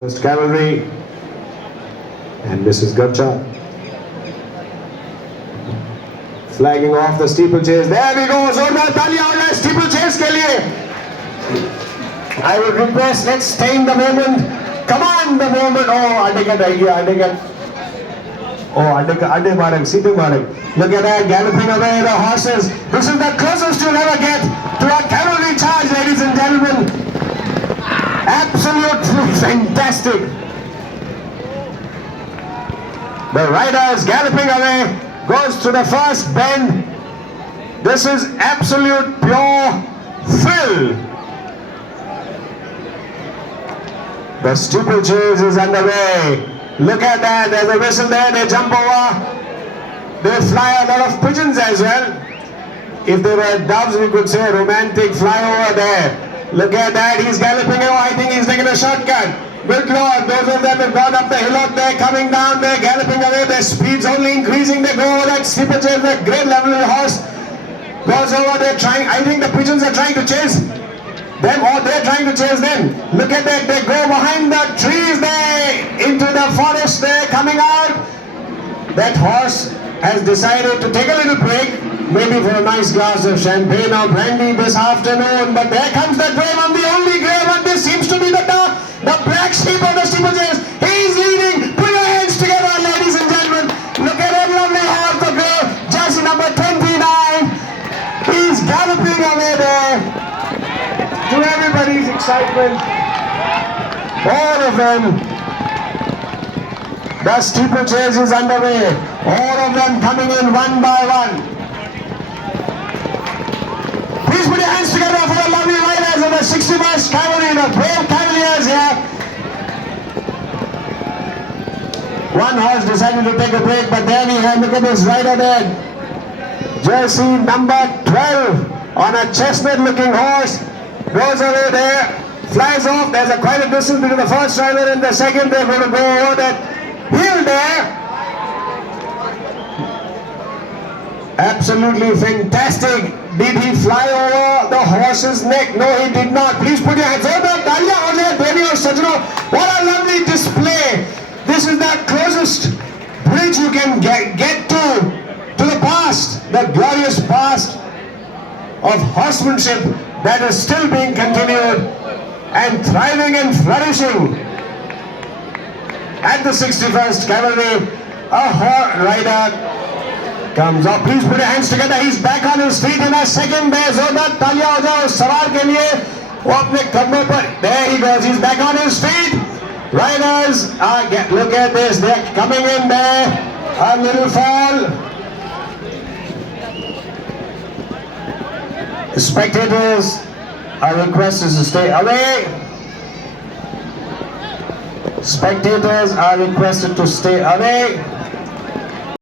First Cavalry and Mrs. Gupta flagging off the steeplechase. There we go. Zordar talia ho raha hai steeplechase ke liye. I would request, let's tame the moment. Come on, the moment. Oh, Adhikat rahi gaya, Adhikat. Oh, Adhe Marag, Siddhu Marag. Look at that, galloping away the horses. This is the closest you'll ever get to a cavalry charge, ladies and gentlemen. Absolutely fantastic. The rider is galloping away, goes to the first bend. This is absolute pure thrill. The steeplechase is underway. Look at that, there's a whistle there, they jump over. They fly a lot of pigeons as well. If they were doves, we could say romantic flyover there. Look at that, he's galloping away. I think he's taking a shortcut. Good Lord, those of them have gone up the hillock, they're coming down, they're galloping away, their speed's only increasing. They go over that steeplechase, that great level horse goes over, they're trying, I think the pigeons are trying to chase them or they're trying to chase them. Look at that, they go behind the trees there, into the forest there, coming out. That horse has decided to take a little break, maybe for a nice glass of champagne or brandy this afternoon, but there comes the grey one, the only grey one. This seems to be the black sheep of the steeplechase. He's leading. Put your hands together, ladies and gentlemen. Look at that lovely horse, the grey, jersey number 29. He's galloping away there. To everybody's excitement, all of them. The steeplechase is underway. All of them coming in one by one. Please put your hands together for the lovely riders of the 61st Cavalry, the brave Cavaliers here. One horse decided to take a break, but there we have, look at this rider there. Jersey number 12 on a chestnut looking horse. Goes away there, flies off. There's quite a distance between the first rider and the second. They're going to go over that hill there. Absolutely fantastic. Did he fly over the horse's neck? No, he did not. Please put your hands on the Talia on there, Devi or Sajno. What a lovely display. This is the closest bridge you can get to the past, the glorious past of horsemanship that is still being continued and thriving and flourishing. At the 61st Cavalry, a horse rider comes up. Please put your hands together. He's back on his feet in a second. There, Zordar talia ho jao सवार के लिए. वो अपने कदमों पर. There he goes. He's back on his feet. Riders are look at this. They're coming in there. A little fall. The spectators are requested to stay away. Spectators are requested to stay away.